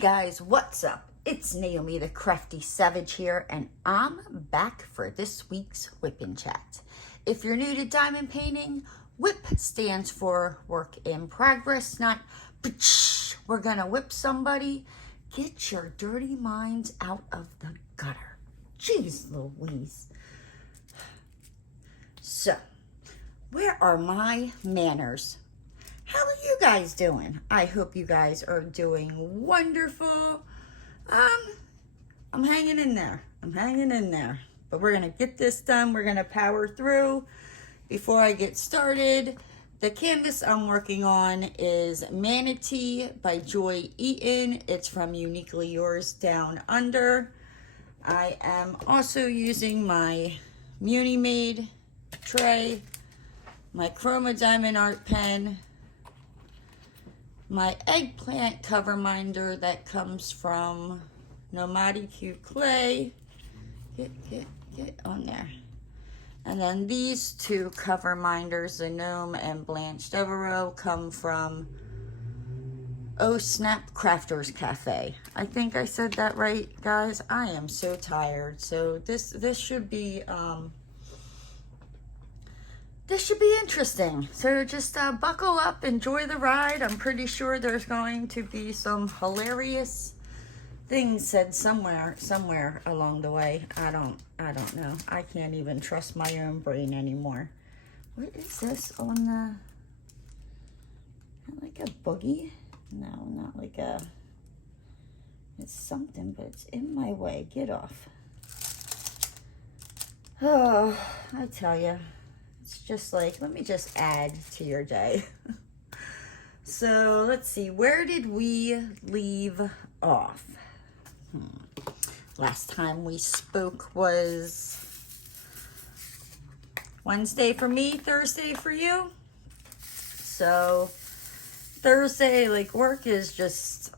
Guys, what's up? It's Naomi the Crafty Savage here, and I'm back for this week's Wip Chat. If you're new to diamond painting, WIP stands for work in progress, not we're gonna whip somebody. Get your dirty minds out of the gutter. Jeez Louise. So, where are my manners? How are you guys doing? I hope you guys are doing wonderful. I'm hanging in there. But we're going to get this done. We're going to power through. Before I get started, the canvas I'm working on is Manatee by Joy Eaton. It's from Uniquely Yours Down Under. I am also using my Munimade tray, my Chroma Diamond Art Pen, my eggplant Coverminder that comes from Nomadi Cute Clay. Get on there. And then these two Coverminders, the Gnome and Blanched Devereaux, come from Oh Snap Crafters Cafe. I think I said that right, guys. I am so tired. So this should be interesting. So just buckle up, enjoy the ride. I'm pretty sure there's going to be some hilarious things said somewhere along the way. I don't know. I can't even trust my own brain anymore. What is this on the, not like a boogie? No, not like a, it's something, but it's in my way. Get off. Oh, I tell you. It's just like, let me just add to your day. So let's see, where did we leave off? Last time we spoke was Wednesday for me, Thursday for you. So Thursday, like, work is just,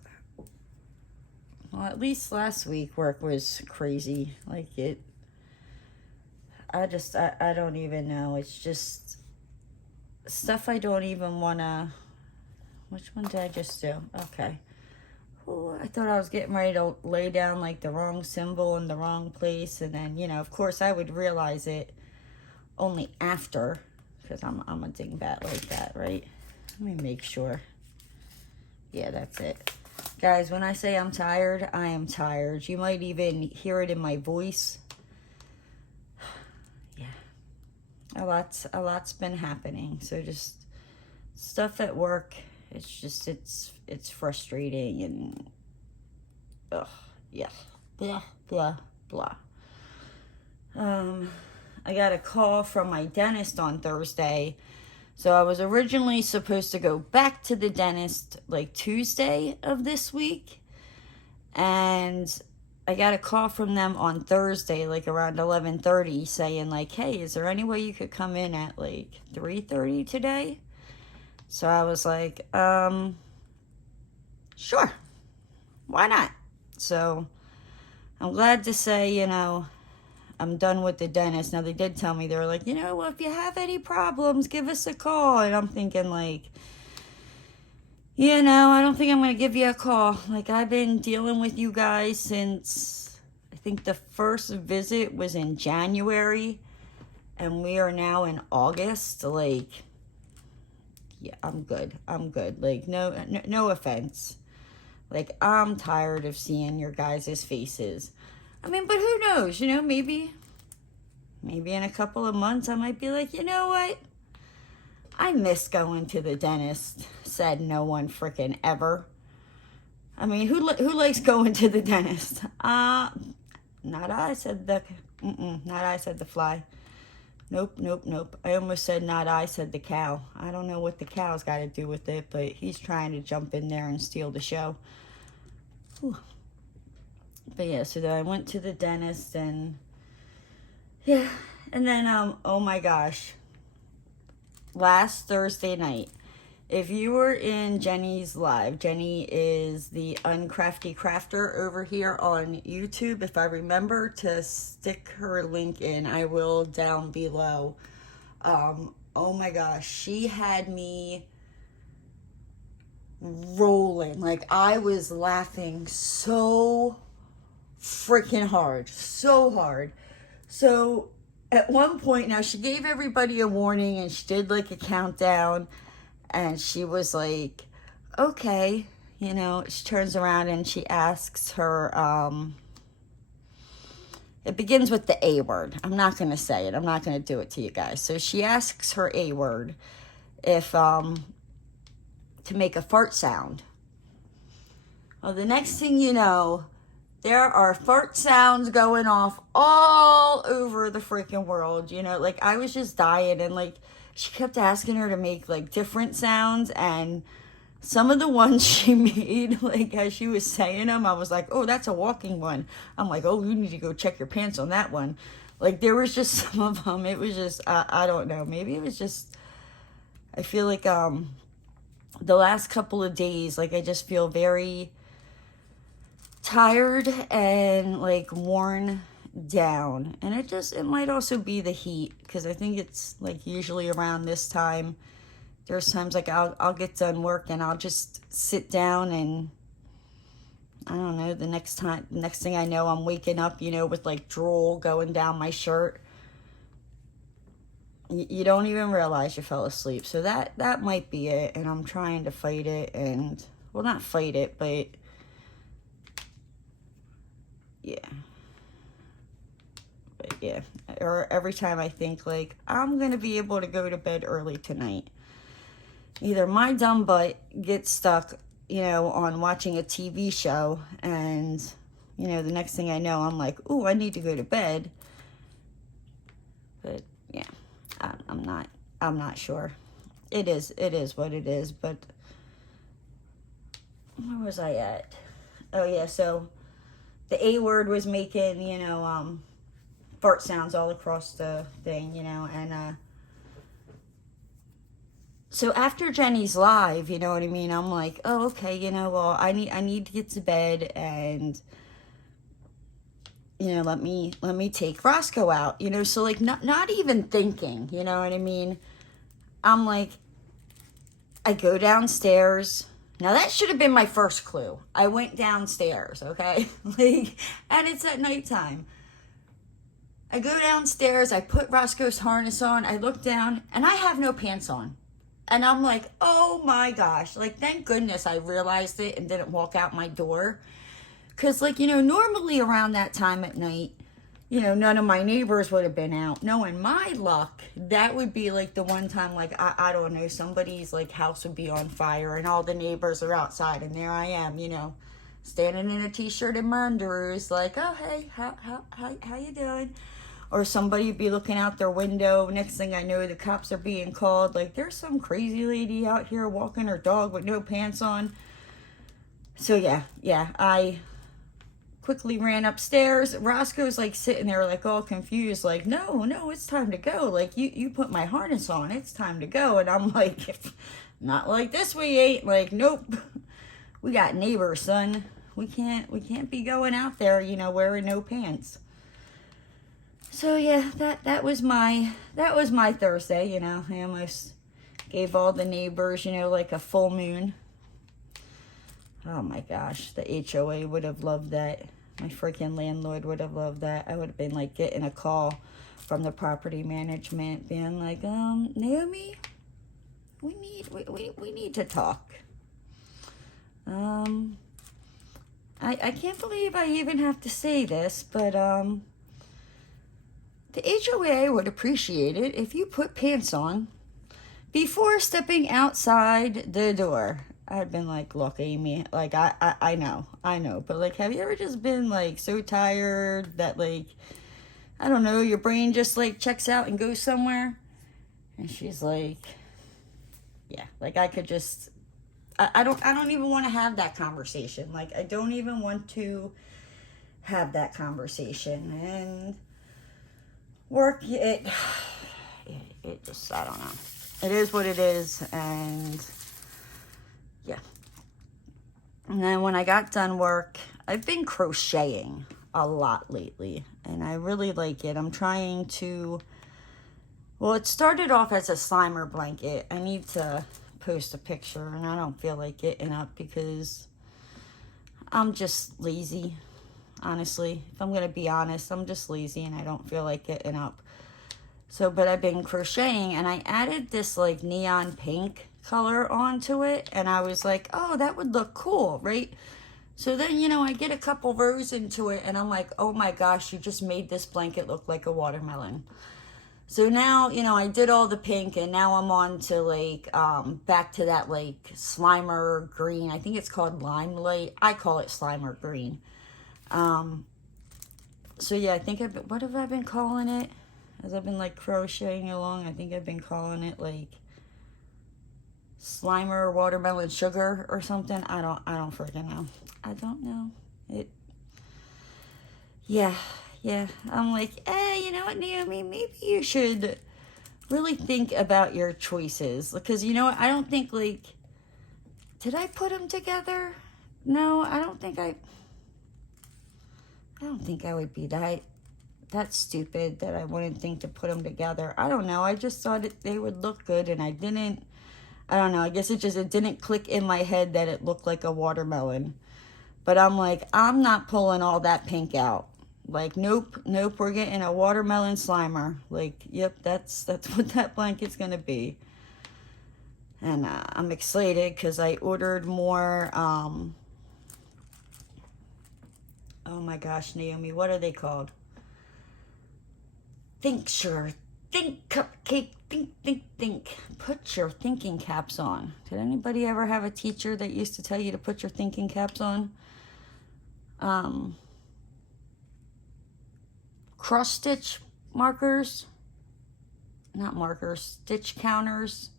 well, at least last week work was crazy. Like I don't even know. It's just stuff I don't even want to... Which one did I just do? Okay. Ooh, I thought I was getting ready to lay down like the wrong symbol in the wrong place. And then, you know, of course I would realize it only after. Because I'm a dingbat like that, right? Let me make sure. Yeah, that's it. Guys, when I say I'm tired, I am tired. You might even hear it in my voice. A lot's been happening. So just stuff at work. It's just, it's frustrating and, yeah, blah, blah, blah. I got a call from my dentist on Thursday. So I was originally supposed to go back to the dentist like Tuesday of this week. And I got a call from them on Thursday, like around 11:30, saying like, hey, is there any way you could come in at like 3:30 today? So I was like, sure, why not? So I'm glad to say, you know, I'm done with the dentist. Now they did tell me, they were like, you know, well, if you have any problems, give us a call. And I'm thinking like, you know, I don't think I'm going to give you a call. Like, I've been dealing with you guys since, I think the first visit was in January. And we are now in August. Like, yeah, I'm good. Like, no offense. Like, I'm tired of seeing your guys' faces. I mean, but who knows? You know, maybe in a couple of months I might be like, you know what? I miss going to the dentist. Said no one freaking ever. I mean, who likes going to the dentist? Not I, said the... not I, said the fly. Nope. I almost said not I, said the cow. I don't know what the cow's got to do with it, but he's trying to jump in there and steal the show. Whew. But yeah, so then I went to the dentist and... yeah, and then, oh my gosh. Last Thursday night, if you were in Jenny's live, Jenny is the Uncrafty Crafter over here on YouTube. If I remember to stick her link in, I will down below. Oh my gosh, she had me rolling. Like, I was laughing so freaking hard. So hard. So, at one point, now she gave everybody a warning and she did like a countdown. And she was like, okay, you know, she turns around and she asks her, it begins with the A word. I'm not going to say it. I'm not going to do it to you guys. So she asks her A word if, to make a fart sound. Well, the next thing you know, there are fart sounds going off all over the freaking world. You know, like, I was just dying, and like, she kept asking her to make like different sounds, and some of the ones she made, like, as she was saying them, I was like, oh, that's a walking one. I'm like, oh, you need to go check your pants on that one. Like, there was just some of them. It was just, I don't know. Maybe it was just, I feel like the last couple of days, like, I just feel very tired and like worn down. And it might also be the heat, because I think it's like usually around this time, there's times like I'll get done work and I'll just sit down, and I don't know, the next thing I know, I'm waking up, you know, with like drool going down my shirt. You don't even realize you fell asleep. So that might be it, and I'm trying to fight it, and, well, not fight it, but yeah. But yeah, or every time I think like, I'm going to be able to go to bed early tonight, either my dumb butt gets stuck, you know, on watching a TV show, and, you know, the next thing I know, I'm like, ooh, I need to go to bed. But yeah, I'm not sure. It is what it is. But where was I at? Oh yeah, so the A word was making, you know, fart sounds all across the thing, you know, and so after Jenny's live, you know what I mean, I'm like, oh, okay, you know, well, I need to get to bed, and, you know, let me take Roscoe out, you know, so like, not even thinking, you know what I mean, I'm like, I go downstairs. Now, that should have been my first clue. I went downstairs, okay? Like, and it's at nighttime. I go downstairs, I put Roscoe's harness on, I look down, and I have no pants on. And I'm like, oh my gosh. Like, thank goodness I realized it and didn't walk out my door. Because, like, you know, normally around that time at night, you know, none of my neighbors would have been out. Knowing my luck, that would be like the one time, like, I don't know, somebody's like house would be on fire and all the neighbors are outside, and there I am, you know, standing in a t-shirt and my underoos, like, oh, hey, how you doing? Or somebody would be looking out their window. Next thing I know, the cops are being called. Like, there's some crazy lady out here walking her dog with no pants on. So yeah, I quickly ran upstairs. Roscoe's like sitting there like all confused, like, no, it's time to go. Like, you put my harness on, it's time to go. And I'm like, not like this, we ain't. Like, nope, we got neighbors, son. We can't be going out there, you know, wearing no pants. So yeah, that was my Thursday, you know. I almost gave all the neighbors, you know, like a full moon. Oh my gosh, the HOA would have loved that. My freaking landlord would have loved that. I would have been like getting a call from the property management being like, Naomi, we need to talk. I can't believe I even have to say this, but the HOA would appreciate it if you put pants on before stepping outside the door. I'd been like, look, Amy, like, I know, but like, have you ever just been like so tired that like, I don't know, your brain just like checks out and goes somewhere? And she's like, yeah, like I could just, I don't even want to have that conversation. Like, I don't even want to have that conversation. And work, it just, I don't know. It is what it is, and yeah. And then when I got done work, I've been crocheting a lot lately, and I really like it. I'm trying to, well, it started off as a Slimer blanket. I need to post a picture, and I don't feel like getting up because I'm just lazy. Honestly, if I'm going to be honest, I'm just lazy and I don't feel like getting up. So, but I've been crocheting and I added this like neon pink color onto it. And I was like, oh, that would look cool, right? So then, you know, I get a couple rows into it and I'm like, oh my gosh, you just made this blanket look like a watermelon. So now, you know, I did all the pink and now I'm on to like, back to that like Slimer green. I think it's called Limelight. I call it Slimer green. So yeah, I think what have I been calling it? As I've been like crocheting along, I think I've been calling it like Slimer watermelon sugar or something. I don't freaking know. I don't know. Yeah. I'm like, you know what, Naomi, maybe you should really think about your choices. Because you know what, I don't think like, did I put them together? No, I don't think I would be that stupid that I wouldn't think to put them together. I don't know. I just thought they would look good and I don't know. I guess it didn't click in my head that it looked like a watermelon. But I'm like, I'm not pulling all that pink out. Like, nope, we're getting a watermelon Slimer. Like, yep, that's what that blanket's going to be. And I'm excited because I ordered more, oh my gosh, Naomi, what are they called? Think cupcake, think. Put your thinking caps on. Did anybody ever have a teacher that used to tell you to put your thinking caps on? Cross stitch markers. Not markers, stitch counters.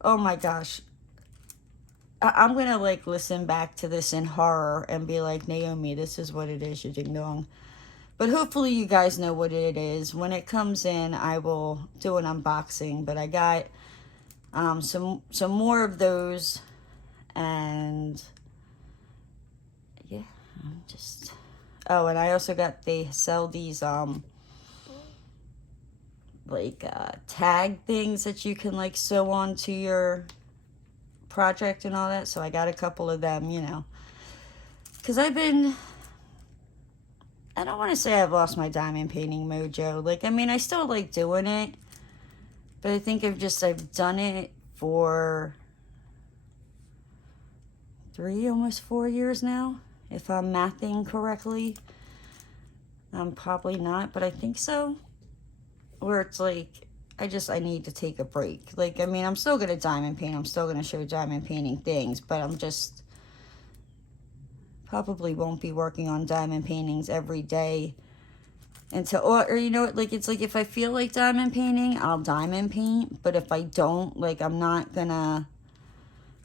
Oh my gosh. I'm going to like listen back to this in horror and be like, Naomi, this is what it is you're doing. But hopefully you guys know what it is. When it comes in, I will do an unboxing. But I got some more of those. And yeah, I'm just... Oh, and I also they sell these tag things that you can like sew onto your project and all that. So I got a couple of them, you know. Because I don't want to say I've lost my diamond painting mojo. Like, I mean, I still like doing it. But I think I've done it for 3, almost 4 years now. If I'm mathing correctly. I'm probably not, but I think so. Where it's like, I need to take a break. Like, I mean, I'm still going to diamond paint. I'm still going to show diamond painting things. But I'm just... probably won't be working on diamond paintings every day until, or you know, like, it's like if I feel like diamond painting, I'll diamond paint. But if I don't, like, I'm not gonna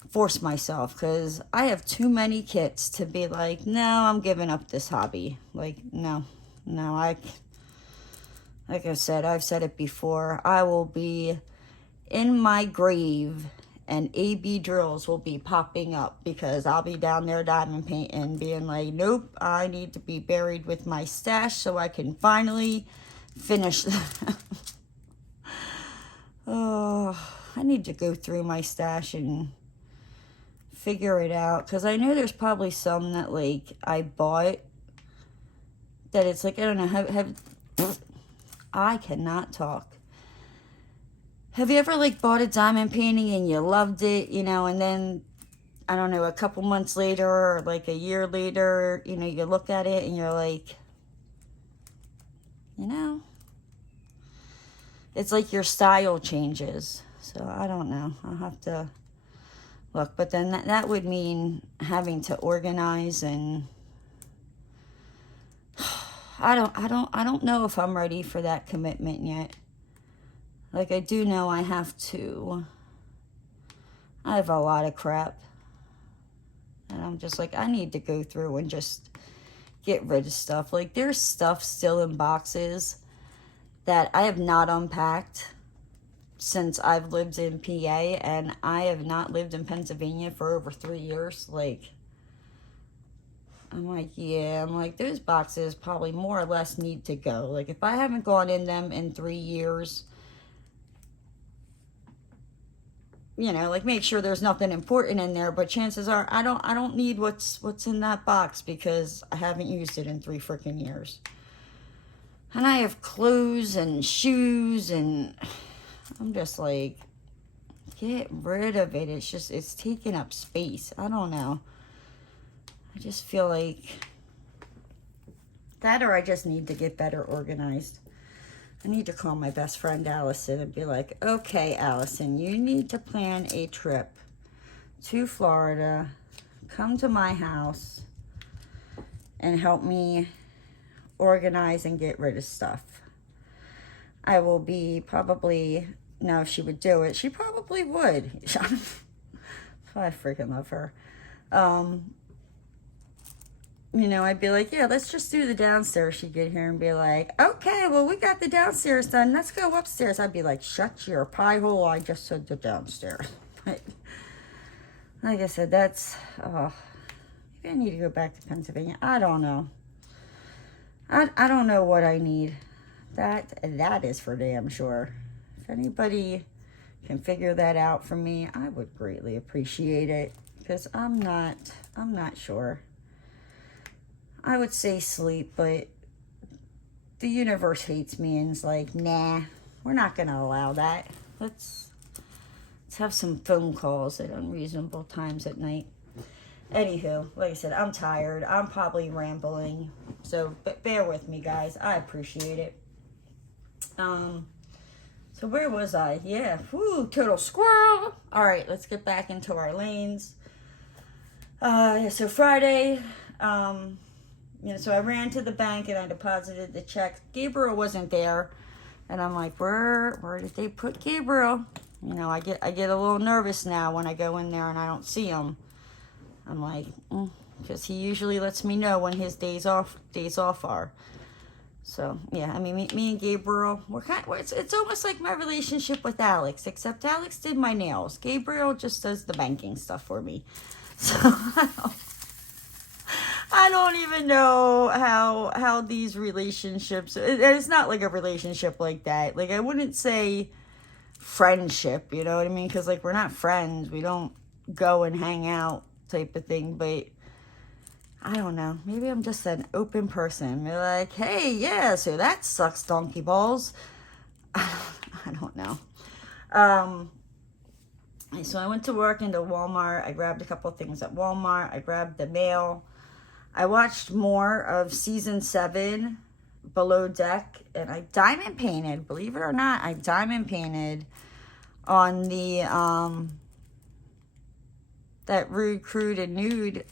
force myself because I have too many kits to be like, no, I'm giving up this hobby. Like, no, like I said, I've said it before, I will be in my grave and AB drills will be popping up because I'll be down there diamond painting, being like, nope, I need to be buried with my stash so I can finally finish. Oh, I need to go through my stash and figure it out because I know there's probably some that like I bought that it's like, I don't know, I cannot talk. Have you ever, like, bought a diamond painting and you loved it, you know, and then, I don't know, a couple months later or, like, a year later, you know, you look at it and you're like, you know, it's like your style changes. So, I don't know. I'll have to look. But then that would mean having to organize and... I don't know if I'm ready for that commitment yet. Like, I do know I have a lot of crap. And I'm just like, I need to go through and just get rid of stuff. Like, there's stuff still in boxes that I have not unpacked since I've lived in PA. And I have not lived in Pennsylvania for over 3 years. Like, I'm like, yeah. I'm like, those boxes probably more or less need to go. Like, if I haven't gone in them in 3 years... you know, like make sure there's nothing important in there, but chances are I don't need what's in that box because I haven't used it in 3 freaking years. And I have clothes and shoes, and I'm just like, get rid of it. It's taking up space. I don't know. I just feel like that, or I just need to get better organized. I need to call my best friend Allison and be like, okay, Allison, you need to plan a trip to Florida. Come to my house and help me organize and get rid of stuff. I will be probably, now if she would do it, she probably would. I freaking love her. You know, I'd be like, yeah, let's just do the downstairs. She'd get here and be like, okay, well, we got the downstairs done. Let's go upstairs. I'd be like, shut your pie hole. I just said the downstairs. But like I said, that's, maybe I need to go back to Pennsylvania. I don't know. I don't know what I need. That is for damn sure. If anybody can figure that out for me, I would greatly appreciate it, because I'm not sure. I would say sleep, but the universe hates me and is like, nah, we're not going to allow that. Let's have some phone calls at unreasonable times at night. Anywho, like I said, I'm tired. I'm probably rambling. So bear with me, guys. I appreciate it. So where was I? Yeah, whoo, total squirrel. All right, let's get back into our lanes. So Friday, you know, so I ran to the bank and I deposited the check. Gabriel wasn't there, and I'm like, where did they put Gabriel? You know, I get a little nervous now when I go in there and I don't see him. I'm like, because he usually lets me know when his days off are. So yeah, I mean, me and Gabriel, it's almost like my relationship with Alex, except Alex did my nails. Gabriel just does the banking stuff for me. So I don't even know how these relationships, it's not like a relationship like that. Like, I wouldn't say friendship, you know what I mean? Because, like, we're not friends. We don't go and hang out type of thing. But I don't know. Maybe I'm just an open person. They're like, hey, yeah, so that sucks, donkey balls. I don't know. So I went to work into Walmart. I grabbed a couple things at Walmart. I grabbed the mail. I watched more of season 7, Below Deck, and I diamond painted. Believe it or not, I diamond painted on the that Rude, Crude, and Nude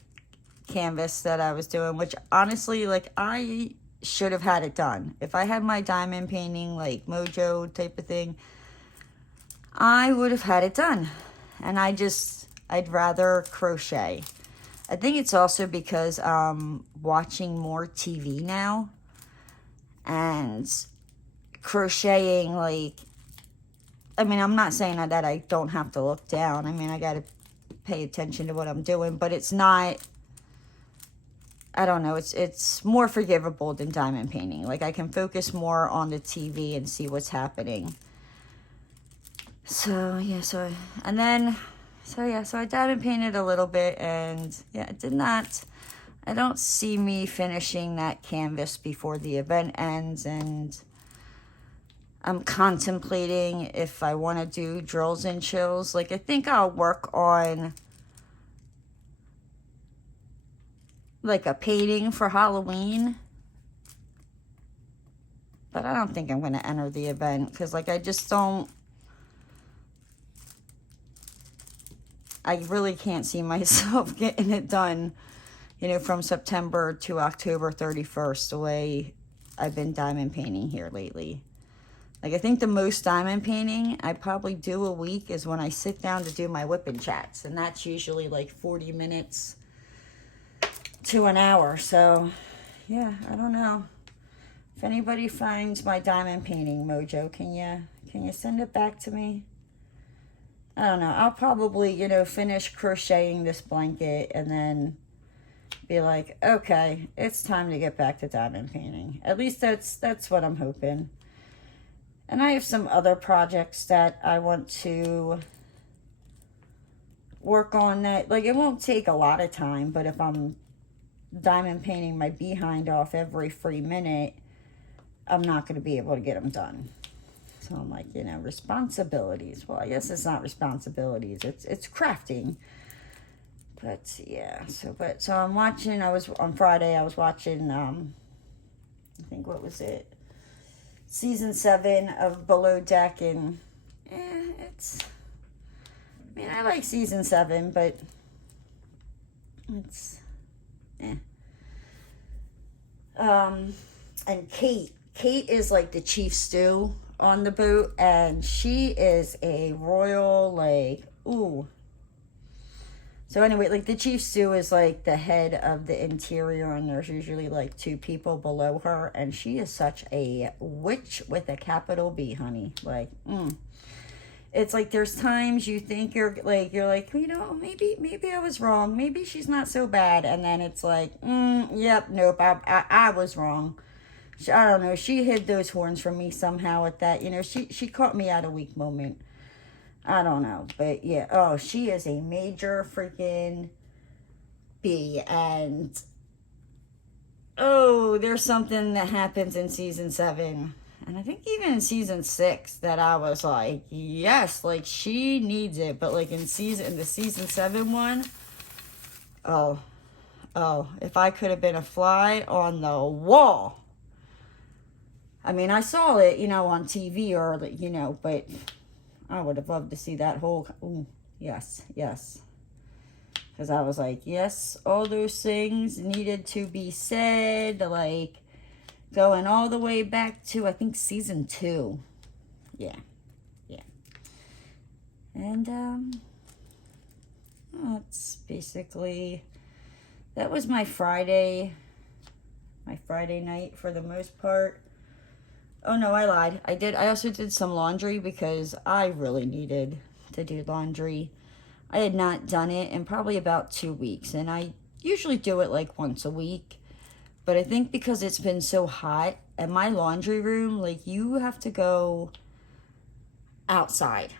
canvas that I was doing, which honestly, like, I should have had it done. If I had my diamond painting, like, mojo type of thing, I would have had it done. And I'd rather crochet. I think it's also because watching more TV now, and crocheting, like, I mean, I'm not saying that I don't have to look down. I mean, I got to pay attention to what I'm doing, but it's not, I don't know, it's more forgivable than diamond painting. Like, I can focus more on the TV and see what's happening. So, yeah, so I diamond painted a little bit, and yeah, I don't see me finishing that canvas before the event ends, and I'm contemplating if I want to do drills and chills. Like, I think I'll work on, like, a painting for Halloween, but I don't think I'm going to enter the event, because, like, I really can't see myself getting it done, you know, from September to October 31st, the way I've been diamond painting here lately. Like, I think the most diamond painting I probably do a week is when I sit down to do my Wip Chats, and that's usually like 40 minutes to an hour. So, yeah, I don't know. If anybody finds my diamond painting mojo, can you send it back to me? I don't know. I'll probably, you know, finish crocheting this blanket and then be like, okay, it's time to get back to diamond painting. At least that's what I'm hoping. And I have some other projects that I want to work on that. Like, it won't take a lot of time, but if I'm diamond painting my behind off every free minute, I'm not going to be able to get them done. So I'm like, you know, responsibilities. Well, I guess it's not responsibilities. It's crafting. But yeah, so I'm watching. On Friday. I was watching. I think, what was it? Season 7 of Below Deck, and it's. I mean, I like season 7, but it's. And Kate is like the chief stew on the boat, and she is a royal, like, ooh. So anyway, like, the chief stew is like the head of the interior, and there's usually like 2 people below her, and she is such a witch with a capital B, honey. Like, it's like there's times you think you're like, you know, maybe I was wrong. Maybe she's not so bad, and then it's like, yep, nope, I was wrong. I don't know. She hid those horns from me somehow at that. You know, she caught me at a weak moment. I don't know. But yeah. Oh, she is a major freaking B. And oh, there's something that happens in season 7. And I think even in season 6 that I was like, yes, like, she needs it. But like in the season 7 one, oh, if I could have been a fly on the wall. I mean, I saw it, you know, on TV or, you know, but I would have loved to see that whole, ooh, yes. Because I was like, yes, all those things needed to be said, like, going all the way back to, I think, season 2. Yeah. And, that's basically, that was my Friday night for the most part. Oh, no, I lied. I also did some laundry because I really needed to do laundry. I had not done it in probably about 2 weeks, and I usually do it like once a week. But I think because it's been so hot, and my laundry room, like, you have to go outside.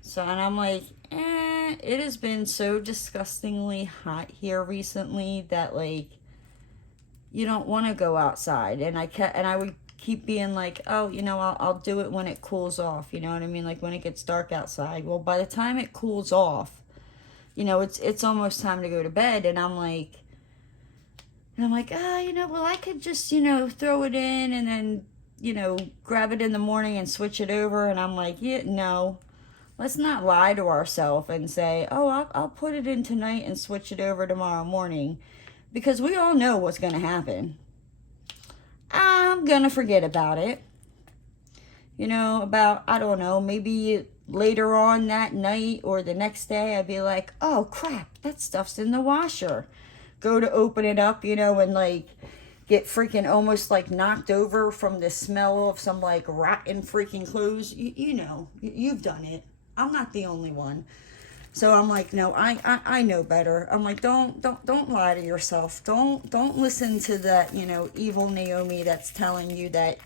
So, and I'm like, it has been so disgustingly hot here recently that, like, you don't want to go outside. And I would keep being like, oh, you know, I'll do it when it cools off, you know what I mean, like when it gets dark outside. Well, by the time it cools off, you know, it's almost time to go to bed, and I'm like, you know, well, I could just, you know, throw it in and then, you know, grab it in the morning and switch it over. And I'm like, yeah, no, let's not lie to ourselves and say, oh, I'll put it in tonight and switch it over tomorrow morning, because we all know what's going to happen. I'm going to forget about it. You know, about, I don't know, maybe later on that night or the next day, I'd be like, oh, crap, that stuff's in the washer. Go to open it up, you know, and, like, get freaking almost, like, knocked over from the smell of some, like, rotten freaking clothes. You know, you've done it. I'm not the only one. So I'm like, no, I know better. I'm like, don't lie to yourself. Don't listen to that, you know, evil Naomi that's telling you that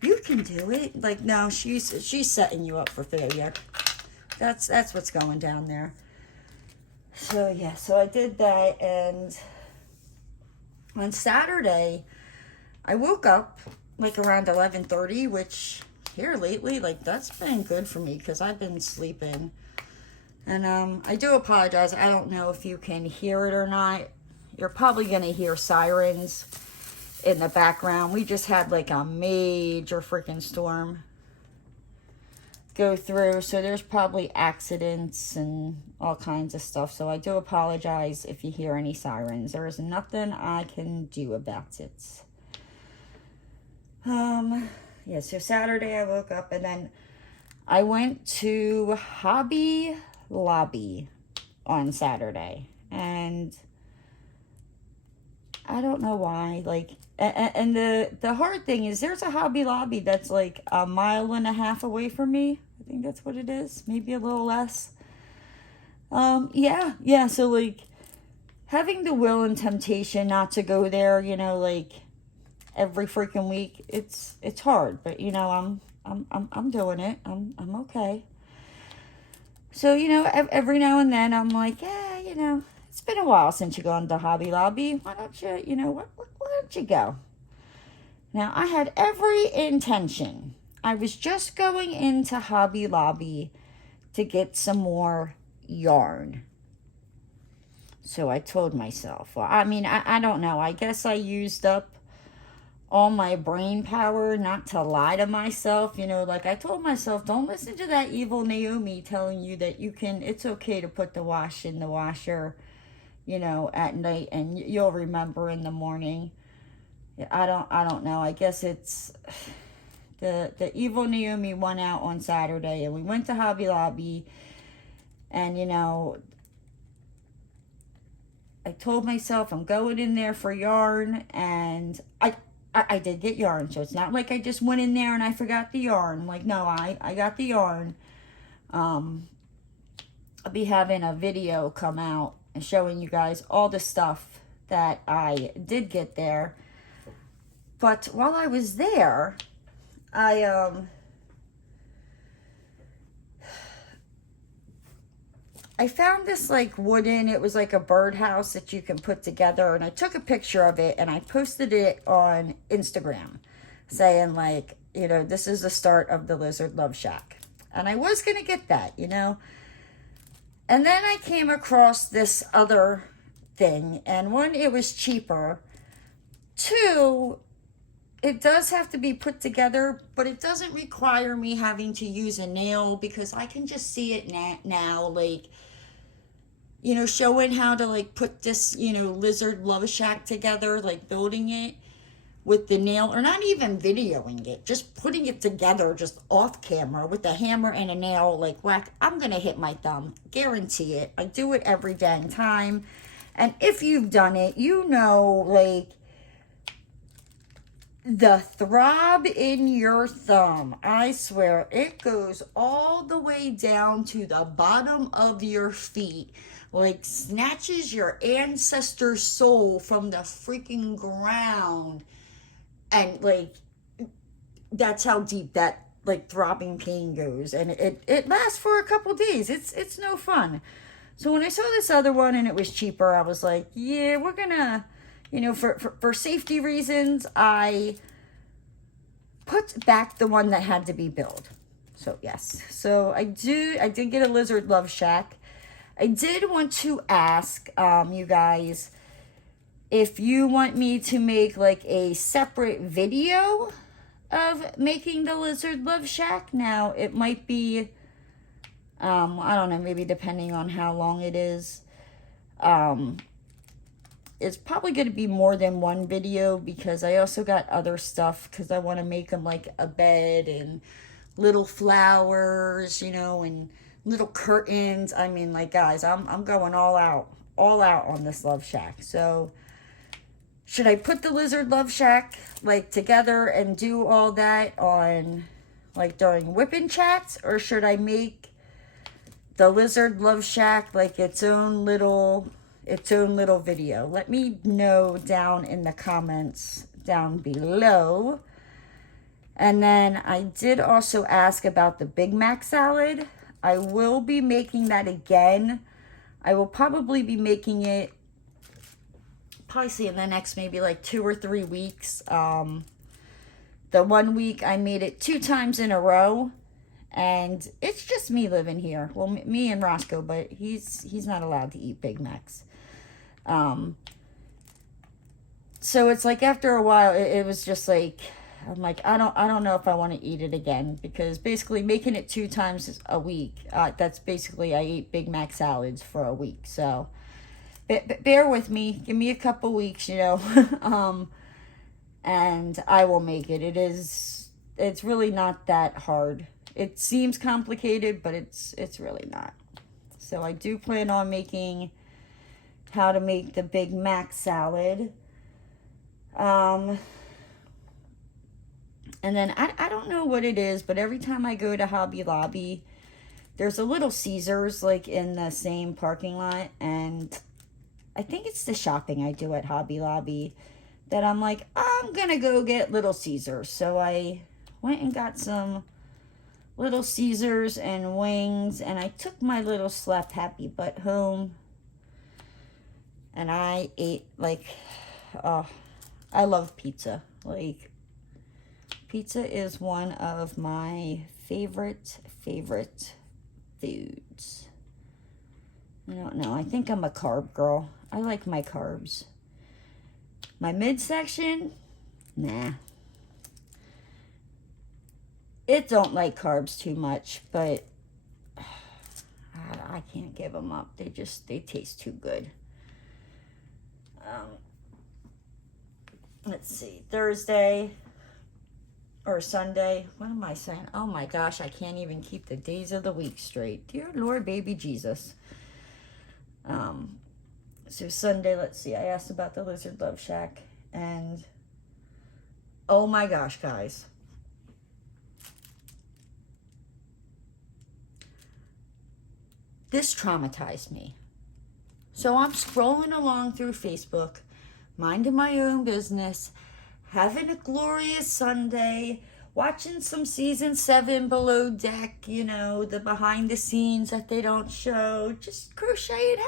you can do it. Like, no, she's setting you up for failure. That's what's going down there. So yeah, so I did that, and on Saturday I woke up like around 11:30, which here lately, like, that's been good for me because I've been sleeping. And I do apologize. I don't know if you can hear it or not. You're probably going to hear sirens in the background. We just had like a major freaking storm go through. So there's probably accidents and all kinds of stuff. So I do apologize if you hear any sirens. There is nothing I can do about it. Yeah, so Saturday I woke up, and then I went to Hobby Lobby on Saturday, and I don't know why, like, and the hard thing is there's a Hobby Lobby that's like a mile and a half away from me. I think that's what it is, maybe a little less. Yeah, so like having the will and temptation not to go there, you know, like every freaking week, it's hard, but you know, I'm doing it. I'm okay. So, you know, every now and then I'm like, yeah, you know, it's been a while since you've gone to Hobby Lobby. Why don't you, you know, why don't you go? Now, I had every intention. I was just going into Hobby Lobby to get some more yarn. So I told myself, well, I mean, I don't know. I guess I used up all my brain power not to lie to myself. You know, like I told myself, don't listen to that evil Naomi telling you that it's okay to put the wash in the washer, you know, at night and you'll remember in the morning. I don't know. I guess it's the evil Naomi went out on Saturday and we went to Hobby Lobby and, you know, I told myself I'm going in there for yarn, and I did get yarn, so it's not like I just went in there and I forgot the yarn. Like, no, I got the yarn. I'll be having a video come out and showing you guys all the stuff that I did get there. But while I was there, I found this like wooden, it was like a birdhouse that you can put together, and I took a picture of it and I posted it on Instagram saying like, you know, this is the start of the Lizard Love Shack. And I was going to get that, you know. And then I came across this other thing, and one, it was cheaper. Two, it does have to be put together, but it doesn't require me having to use a nail because I can just see it now, like, you know, showing how to like put this, you know, Lizard Love Shack together, like building it with the nail, or not even videoing it, just putting it together just off camera with a hammer and a nail, like whack. I'm gonna hit my thumb, guarantee it. I do it every dang time. And if you've done it, you know, like, the throb in your thumb, I swear, it goes all the way down to the bottom of your feet, like snatches your ancestor's soul from the freaking ground. And like, that's how deep that like throbbing pain goes, and it lasts for a couple days. It's no fun. So when I saw this other one and it was cheaper, I was like, yeah, we're gonna, you know, for safety reasons, I put back the one that had to be built. So yes, so I did get a Lizard Love Shack. I did want to ask you guys if you want me to make like a separate video of making the Lizard Love Shack. Now it might be I don't know, maybe depending on how long it is. It's probably going to be more than one video because I also got other stuff because I want to make them like a bed and little flowers, you know, and little curtains. I mean, like, guys, I'm going all out on this Love Shack. So should I put the Lizard Love Shack like together and do all that on like during Wip Chats, or should I make the Lizard Love Shack like its own little video? Let me know down in the comments down below. And then I did also ask about the Big Mac salad. I will be making that again. I will probably be making it probably in the next maybe like 2 or 3 weeks. The 1 week I made it 2 times in a row. And it's just me living here. Well, me and Roscoe, but he's not allowed to eat Big Macs. So it's like after a while, it was just like, I'm like, I don't know if I want to eat it again, because basically making it 2 times a week, that's basically I eat Big Mac salads for a week. So bear with me, give me a couple weeks, you know, and I will make it. It's really not that hard. It seems complicated, but it's really not. So I do plan on making how to make the Big Mac salad. And then I don't know what it is, but every time I go to Hobby Lobby, there's a Little Caesars like in the same parking lot, and I think it's the shopping I do at Hobby Lobby that I'm like, I'm gonna go get Little Caesars. So I went and got some Little Caesars and wings, and I took my little slap happy butt home, and I ate like, oh, I love pizza. Like, pizza is one of my favorite foods. I don't know. I think I'm a carb girl. I like my carbs. My midsection, nah. It don't like carbs too much, but I can't give them up. They taste too good. Let's see, Thursday or Sunday. What am I saying? Oh my gosh, I can't even keep the days of the week straight. Dear Lord, baby Jesus. So Sunday, let's see, I asked about the Lizard Love Shack, and oh my gosh, guys. This traumatized me. So I'm scrolling along through Facebook, minding my own business, having a glorious Sunday, watching some season 7 Below Deck, you know, the behind the scenes that they don't show, just crochet and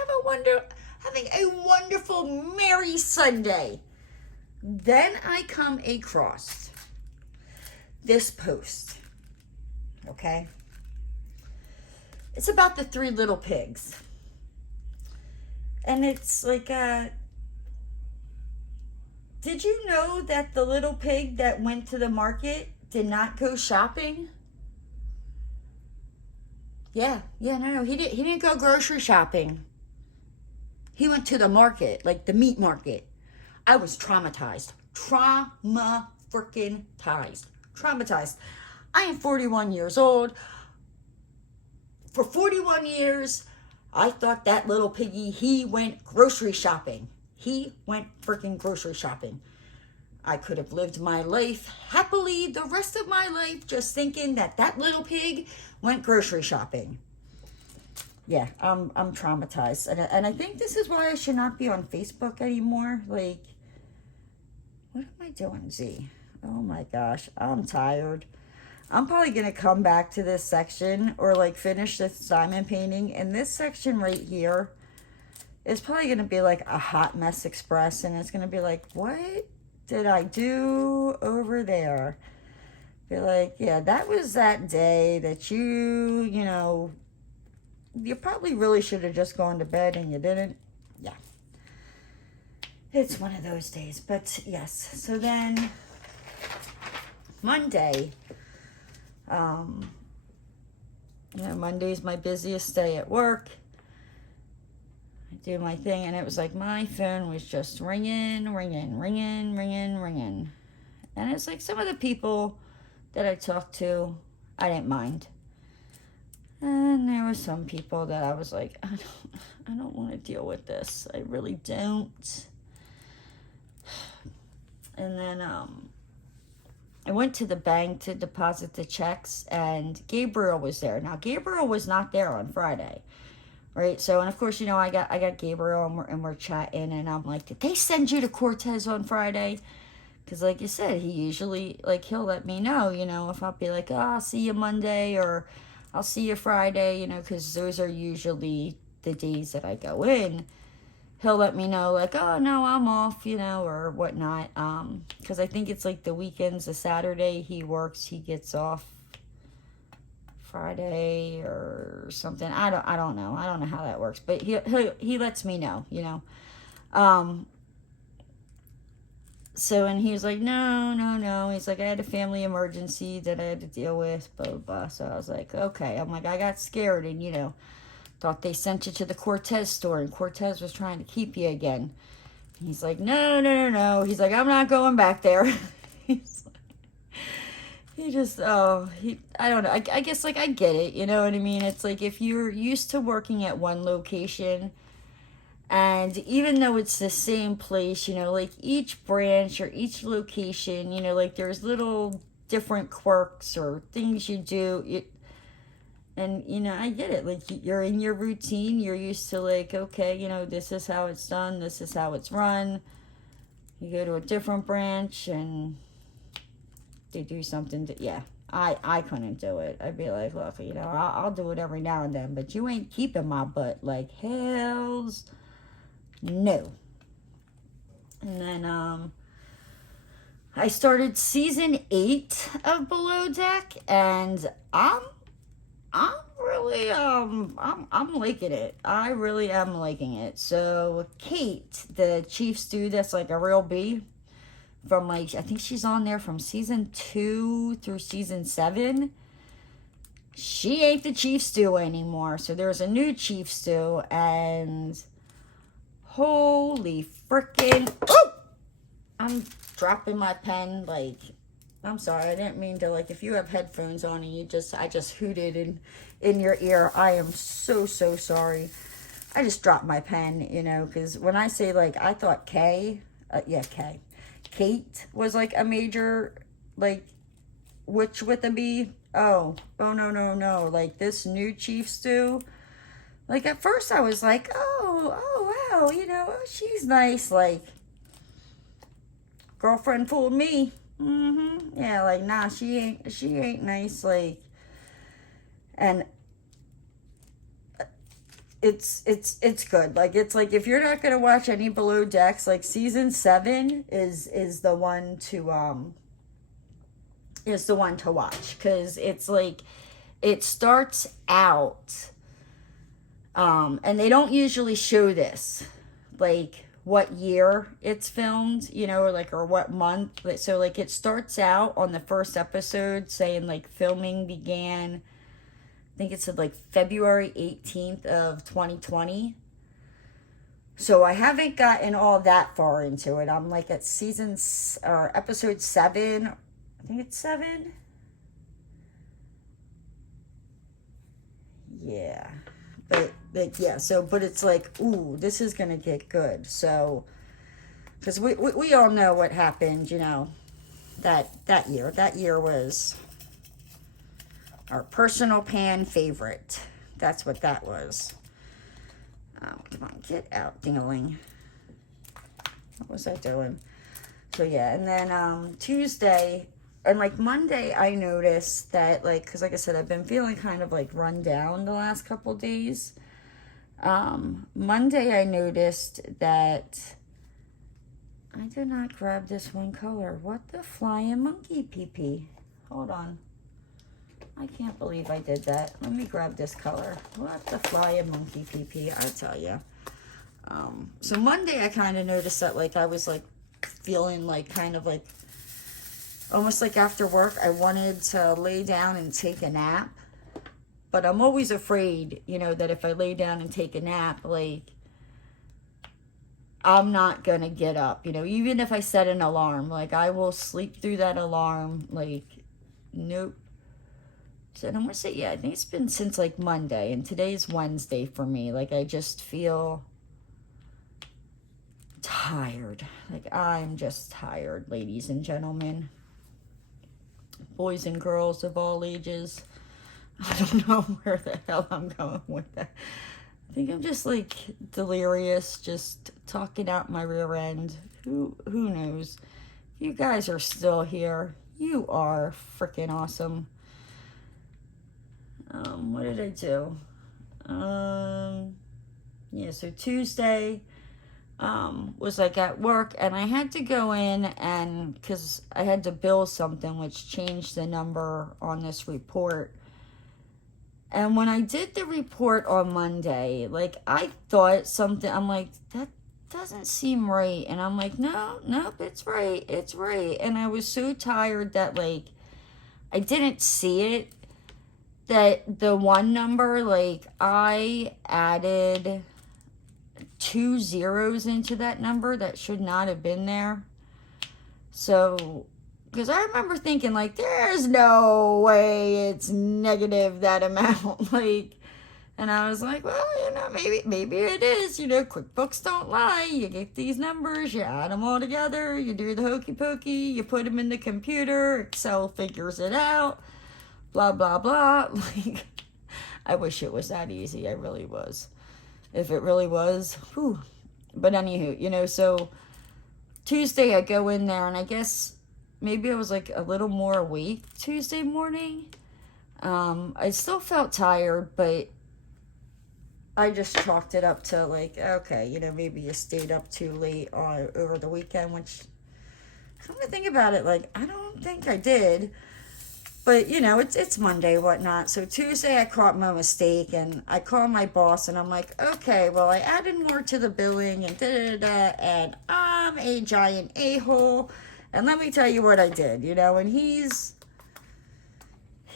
having a wonderful merry Sunday. Then I come across this post, okay? It's about the 3 little pigs. And it's like, did you know that the little pig that went to the market did not go shopping? Yeah, no, he didn't go grocery shopping. He went to the market, like the meat market. I was traumatized. Traumatized. I am 41 years old. For 41 years, I thought that little piggy, he went grocery shopping. He went freaking grocery shopping. I could have lived my life happily the rest of my life just thinking that that little pig went grocery shopping. Yeah, I'm traumatized. And I think this is why I should not be on Facebook anymore. Like, what am I doing, Z? Oh my gosh, I'm tired. I'm probably going to come back to this section or like finish this diamond painting. And this section right here is probably going to be like a hot mess express. And it's going to be like, what did I do over there? Be like, yeah, that was that day that you know, you probably really should have just gone to bed and you didn't. Yeah. It's one of those days. But yes. So then Monday. You know, Monday's my busiest day at work. I do my thing, and it was like my phone was just ringing. And it's like some of the people that I talked to, I didn't mind. And there were some people that I was like, I don't want to deal with this. I really don't. And then, I went to the bank to deposit the checks, and Gabriel was there. Now, Gabriel was not there on Friday, right? So, and of course, you know, I got Gabriel, and we're chatting, and I'm like, did they send you to Cortez on Friday? Because, like you said, he usually, like, he'll let me know, you know, if I'll be like, oh, I'll see you Monday, or I'll see you Friday, you know, because those are usually the days that I go in. He'll let me know, like, oh, no, I'm off, you know, or whatnot. Because I think it's like the weekends, the Saturday he works, he gets off Friday or something. I don't know. I don't know how that works. But he lets me know, you know. So, and he was like, no. He's like, I had a family emergency that I had to deal with, blah, blah, blah. So I was like, okay. I'm like, I got scared and, you know, thought they sent you to the Cortez store and Cortez was trying to keep you again. He's like, no. He's like, I'm not going back there. I don't know. I guess, like, I get it. You know what I mean? It's like if you're used to working at one location, and even though it's the same place, you know, like each branch or each location, you know, like there's little different quirks or things you do. And, you know, I get it. Like, you're in your routine. You're used to, like, okay, you know, this is how it's done. This is how it's run. You go to a different branch and they do something. Yeah, I couldn't do it. I'd be like, look, I'll do it every now and then, but you ain't keeping my butt. Like, hells no. And then I started season 8 of Below Deck, and I'm really I'm liking it. I really am liking it. So Kate, the chief stew, that's like a real B, from like, I think she's on there from season 2 through season 7. She ain't the chief stew anymore. So there's a new chief stew, and holy freaking, oh! I'm dropping my pen. Like, I'm sorry, I didn't mean to, like, if you have headphones on and I just hooted in your ear, I am so sorry. I just dropped my pen, because when I say, like, I thought Kate was, like, a major, like, witch with a B. Oh, no. Like, this new chief stew, like, at first I was like, oh, wow, oh, she's nice, like, girlfriend fooled me. Yeah, like, nah, she ain't nice, like, and it's good. Like, it's like, if you're not gonna watch any Below Decks, like, season 7 is the one to watch, because it's like, it starts out, and they don't usually show this, like, what year it's filmed, or what month. So, like, it starts out on the first episode saying, like, filming began, I think it said, like, February 18th of 2020. So I haven't gotten all that far into it. I'm, like, at episode 7. I think it's 7. Yeah. But it's like, ooh, this is gonna get good. So, because we all know what happened, that year. That year was our personal pan favorite. That's what that was. Come on, get out, ding-a-ling. What was I doing? So yeah, and then Tuesday and, like, Monday, I noticed that, like, because, like I said, I've been feeling kind of, like, run down the last couple days. Monday, I noticed that I did not grab this one color. What the flying monkey pee-pee? Hold on. I can't believe I did that. Let me grab this color. What the flying monkey pee-pee, I tell you. So Monday, I kind of noticed that, like, I was, like, feeling, like, kind of, like, almost like after work, I wanted to lay down and take a nap. But I'm always afraid, that if I lay down and take a nap, like, I'm not going to get up. Even if I set an alarm, like, I will sleep through that alarm. Like, nope. So I'm going to say, yeah, I think it's been since, like, Monday. And today's Wednesday for me. Like, I just feel tired. Like, I'm just tired, ladies and gentlemen. Boys and girls of all ages. I don't know where the hell I'm going with that. I think I'm just, like, delirious, just talking out my rear end. Who knows? You guys are still here. You are freaking awesome. What did I do? Yeah, so Tuesday was, like, at work, and I had to go in, and because I had to bill something, which changed the number on this report. And when I did the report on Monday, like, I thought something, I'm like, that doesn't seem right. And I'm like, nope, it's right. And I was so tired that, like, I didn't see it. That the one number, like, I added 2 zeros into that number that should not have been there. So, because I remember thinking, like, there's no way it's negative that amount. Like, and I was like, well, maybe it is. QuickBooks don't lie. You get these numbers, you add them all together, you do the hokey pokey, you put them in the computer, Excel figures it out, blah, blah, blah. Like, I wish it was that easy. I really was. If it really was, whew. But anywho, so Tuesday I go in there, and I guess maybe I was like a little more awake Tuesday morning. I still felt tired, but I just chalked it up to like, okay, you know, maybe you stayed up too late over the weekend, which, come to think about it, like, I don't think I did. But, you know, it's Monday, whatnot. So Tuesday I caught my mistake, and I called my boss, and I'm like, okay, well, I added more to the billing, and da-da-da-da, and I'm a giant a-hole. And let me tell you what I did, you know, and he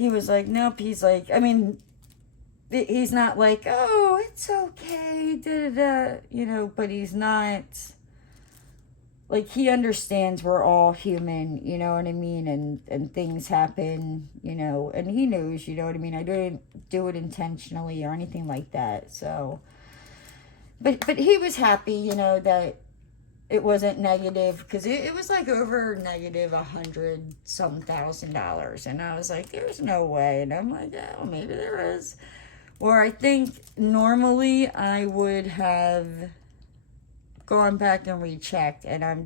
was like, nope, he's like, I mean, he's not like, oh, it's okay, da-da-da, you know, but he's not, like, he understands we're all human, you know what I mean, and things happen, you know, and he knows, you know what I mean, I didn't do it intentionally or anything like that, so, but he was happy, you know, that it wasn't negative, because it was like over negative $100,000, and I was like, there's no way, and I'm like, oh, maybe there is, or I think normally I would have gone back and rechecked, and I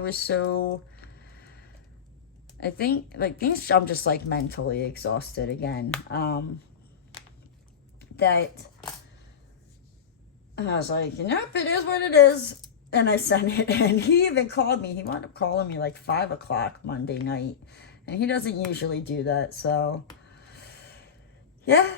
was so, I think, like, I'm just, like, mentally exhausted again, that, and I was like, nope, it is what it is, and I sent it, and he even called me, he wound up calling me, like, 5 o'clock Monday night, and he doesn't usually do that, so, yeah.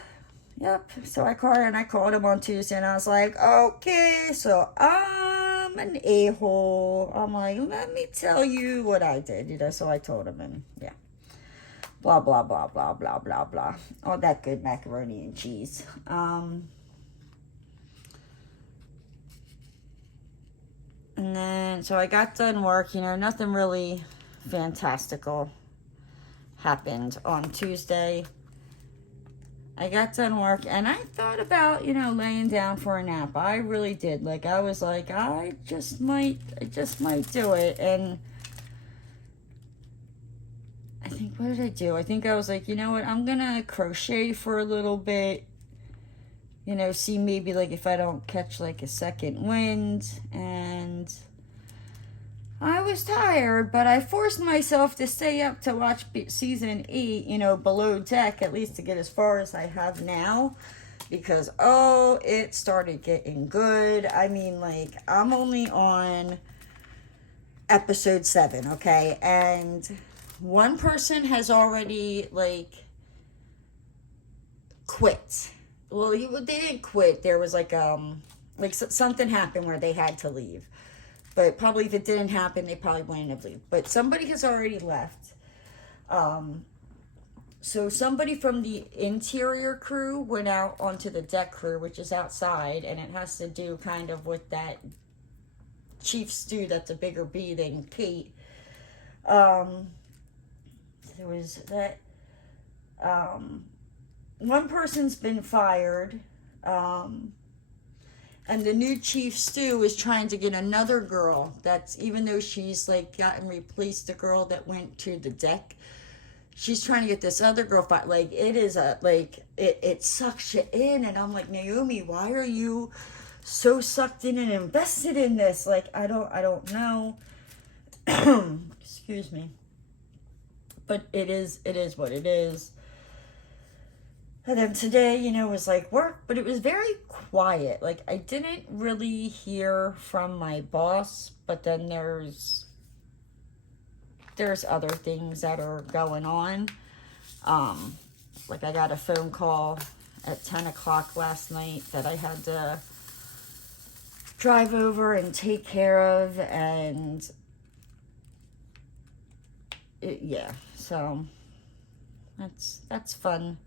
Yep, so I called him on Tuesday, and I was like, okay, so I'm an a-hole. I'm like, let me tell you what I did, you know, so I told him, and yeah, blah, blah, blah, blah, blah, blah, blah, all that good macaroni and cheese. And then, so I got done work, you know, nothing really fantastical happened on Tuesday. I got done work, and I thought about, you know, laying down for a nap. I really did. Like, I was like, I just might do it. And I think, what did I do? I think I was like, you know what, I'm gonna crochet for a little bit, you know, see maybe, like, if I don't catch, like, a second wind. And I was tired, but I forced myself to stay up to watch season 8, you know, below deck, at least to get as far as I have now, because, oh, it started getting good. I mean, like, I'm only on episode 7, okay, and one person has already, like, quit. Well, they didn't quit. There was, like something happened where they had to leave. But probably if it didn't happen, they probably wouldn't have left. But somebody has already left. So somebody from the interior crew went out onto the deck crew, which is outside. And it has to do kind of with that chief stew that's a bigger bee than Kate. There was that. One person's been fired. And the new chief stew is trying to get another girl that's, even though she's, like, gotten replaced the girl that went to the deck, she's trying to get this other girl fight. Like, it is it sucks you in. And I'm like, Naomi, why are you so sucked in and invested in this? Like, I don't know. Excuse me. But it is what it is. And then today, you know, was like work, but it was very quiet. Like, I didn't really hear from my boss, but then there's other things that are going on. Like, I got a phone call at 10 o'clock last night that I had to drive over and take care of, and yeah, so that's fun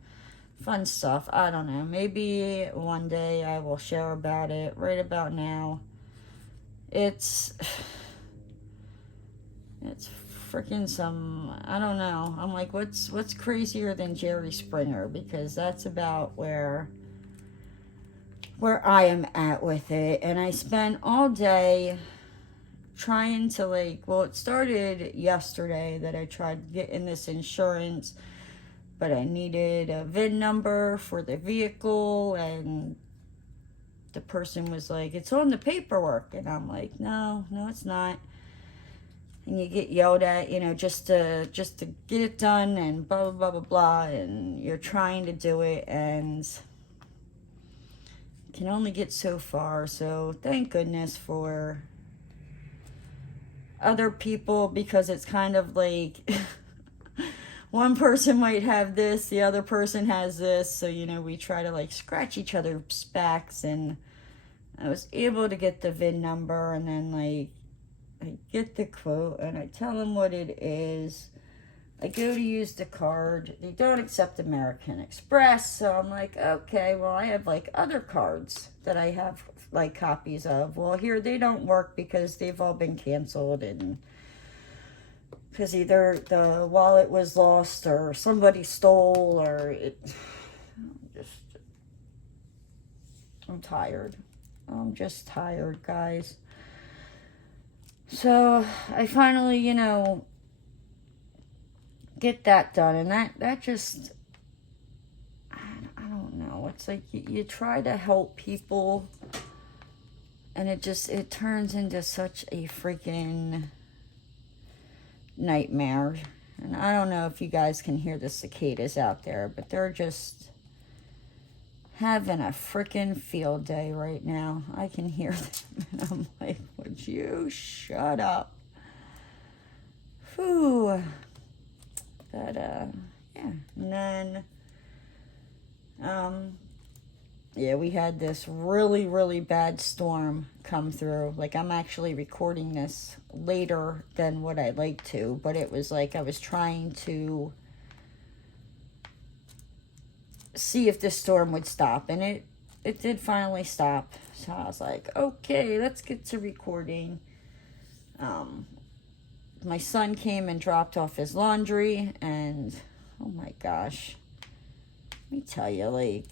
stuff. I don't know, maybe one day I will share about it. Right about now, it's freaking some, I don't know, I'm like, what's crazier than Jerry Springer, because that's about where I am at with it. And I spent all day trying to, like, well, it started yesterday that I tried getting this insurance, but I needed a VIN number for the vehicle, and the person was like, it's on the paperwork, and I'm like, no, it's not. and you get yelled at, you know, just to get it done, and blah, blah, blah, blah, blah, and you're trying to do it, and can only get so far. So thank goodness for other people, because it's kind of like one person might have this, the other person has this, so, you know, we try to like scratch each other's backs. And I was able to get the VIN number, and then like I get the quote and I tell them what it is. I go to use the card. They don't accept American Express. So I'm like, okay, well, I have like other cards that I have like copies of. Well, here they don't work because they've all been canceled, and because either the wallet was lost or somebody stole, or I'm tired. I'm just tired, guys. So I finally, you know, get that done, and that just, I don't know, it's like you try to help people, and it turns into such a freaking nightmare. And I don't know if you guys can hear the cicadas out there, but they're just having a freaking field day right now. I can hear them, and I'm like, would you shut up? Whew. But, yeah. And then, yeah, we had this really, really bad storm come through. Like, I'm actually recording this later than what I'd like to, but it was like I was trying to see if this storm would stop, and it did finally stop. So I was like, okay, let's get to recording. My son came and dropped off his laundry, and oh my gosh, let me tell you, like,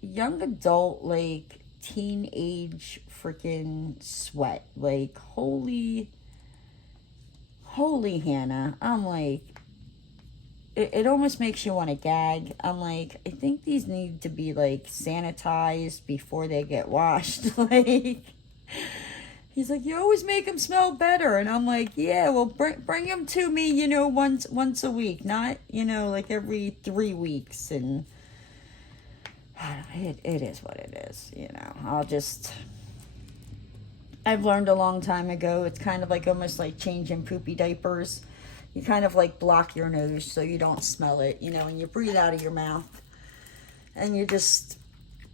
young adult, like, teenage freaking sweat, like, holy Hannah. I'm like, it almost makes you want to gag. I'm like, I think these need to be, like, sanitized before they get washed. Like, he's like, you always make them smell better. And I'm like, yeah, well, bring them to me, you know, once a week. Not, you know, like every 3 weeks. And it is what it is, you know. I've learned a long time ago, it's kind of like almost like changing poopy diapers. You kind of like block your nose so you don't smell it, you know, and you breathe out of your mouth. And you just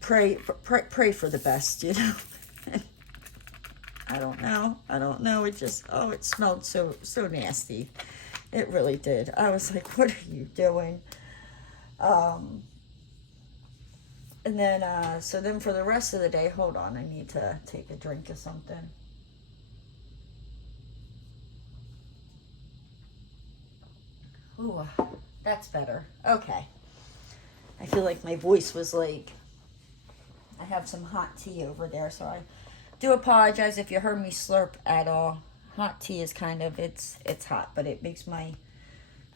pray for the best, you know. I don't know. It just, it smelled so nasty. It really did. I was like, what are you doing? And then, so then for the rest of the day, hold on, I need to take a drink of something. Ooh, that's better. Okay. I feel like my voice was like, I have some hot tea over there, so I do apologize if you heard me slurp at all. Hot tea is kind of, it's hot, but it makes my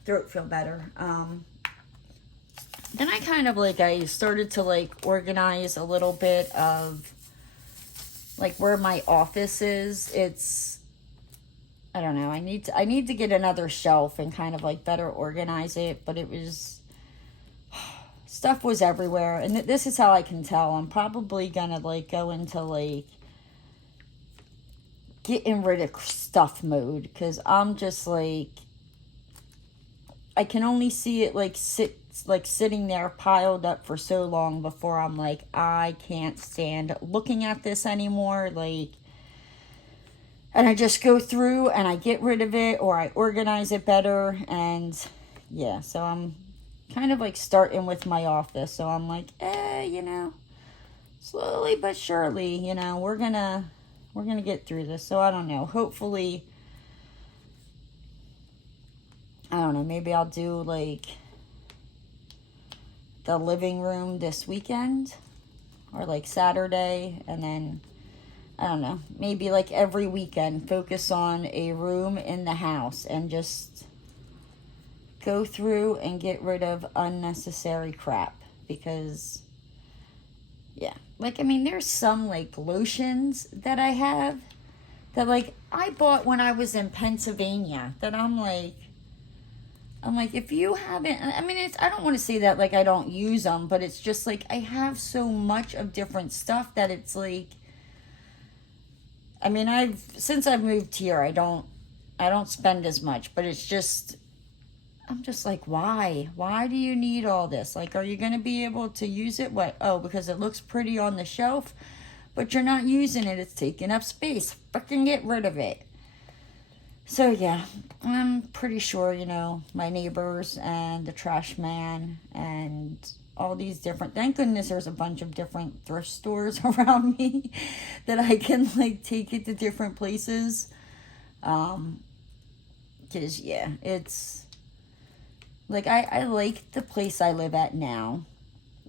throat feel better. Then I kind of like, I started to like organize a little bit of like where my office is. It's, I don't know, I need to get another shelf and kind of like better organize it, but it was, stuff was everywhere. And this is how I can tell. I'm probably gonna like go into like getting rid of stuff mode, because I'm just like, I can only see it like sitting there piled up for so long before I'm like, I can't stand looking at this anymore. Like, and I just go through and I get rid of it, or I organize it better. And yeah, so I'm kind of like starting with my office. So I'm like, you know, slowly but surely, you know, we're gonna get through this. So I don't know, hopefully, I don't know, maybe I'll do like the living room this weekend, or like Saturday, and then I don't know, maybe like every weekend focus on a room in the house and just go through and get rid of unnecessary crap. Because yeah, like, I mean, there's some like lotions that I have that, like, I bought when I was in Pennsylvania, that I'm like, if you haven't, I mean, I don't want to say that, like, I don't use them, but it's just, like, I have so much of different stuff that it's, like, I mean, since I've moved here, I don't spend as much, but it's just, I'm just like, why? Why do you need all this? Like, are you going to be able to use it? What? Oh, because it looks pretty on the shelf, but you're not using it. It's taking up space. Fucking get rid of it. So, yeah, I'm pretty sure, you know, my neighbors and the trash man and all these different, thank goodness there's a bunch of different thrift stores around me that I can, like, take it to different places. Because, yeah, it's, like, I like the place I live at now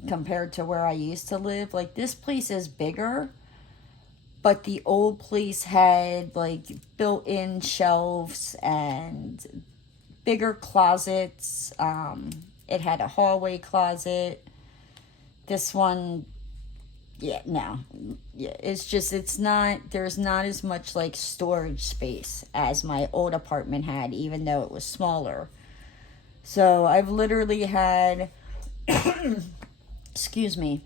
compared to where I used to live. Like, this place is bigger, but the old place had, like, built-in shelves and bigger closets. It had a hallway closet. This one, yeah, no. Yeah, it's just, there's not as much, like, storage space as my old apartment had, even though it was smaller. So I've literally had, excuse me,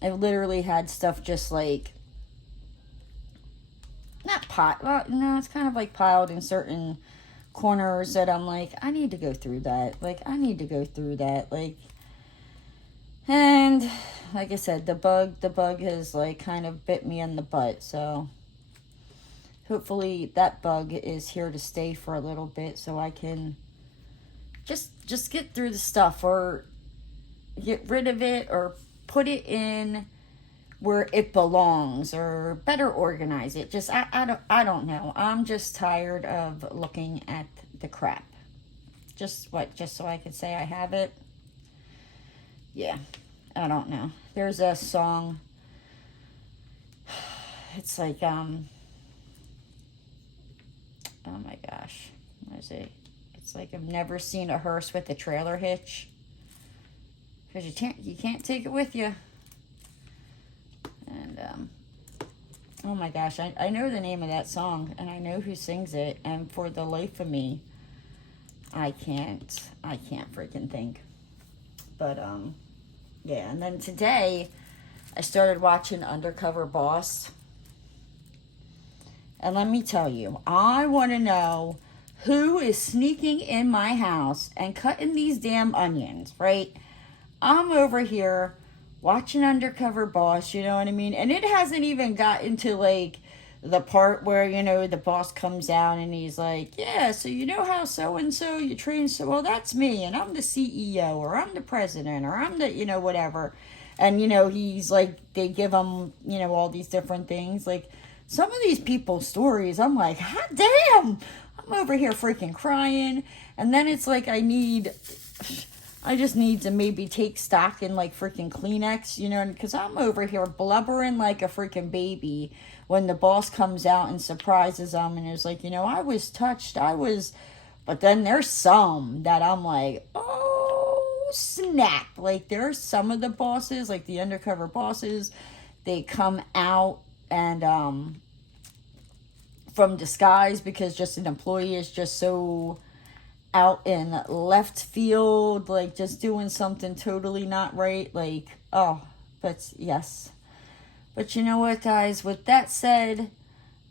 I've literally had stuff just, like, no, it's kind of, like, piled in certain corners that I'm like, I need to go through that. Like, I need to go through that. Like, and like I said, the bug has, like, kind of bit me in the butt. So hopefully that bug is here to stay for a little bit so I can just get through the stuff or get rid of it or put it in where it belongs or better organize it. Just, I don't know. I'm just tired of looking at the crap. Just so I could say I have it? Yeah, I don't know. There's a song. It's like, oh my gosh. What is it? It's like, I've never seen a hearse with a trailer hitch. Because you can't take it with you. And, oh my gosh, I know the name of that song, and I know who sings it, and for the life of me, I can't freaking think. But, yeah, and then today, I started watching Undercover Boss, and let me tell you, I want to know who is sneaking in my house and cutting these damn onions, right? I'm over here watching Undercover Boss, you know what I mean? And it hasn't even gotten to, like, the part where, you know, the boss comes out and he's like, yeah, so you know how so-and-so you train, so, well, that's me, and I'm the CEO, or I'm the president, or I'm the, you know, whatever. And, you know, he's like, they give him, you know, all these different things. Like, some of these people's stories, I'm like, hot damn! I'm over here freaking crying. And then it's like, I just need to maybe take stock in, like, freaking Kleenex, you know, because I'm over here blubbering like a freaking baby when the boss comes out and surprises them and is like, you know, I was touched, but then there's some that I'm like, oh, snap. Like, there's some of the bosses, like the undercover bosses, they come out and, from disguise because just an employee is just so out in left field, like just doing something totally not right, like, oh, but yes. But you know what, guys, with that said,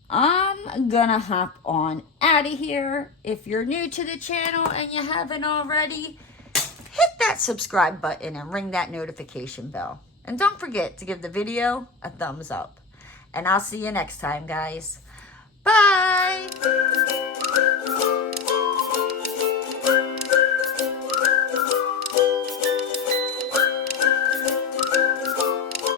I'm gonna hop on out of here. If you're new to the channel and you haven't already, hit that subscribe button and ring that notification bell. And don't forget to give the video a thumbs up. And I'll see you next time, guys. Bye!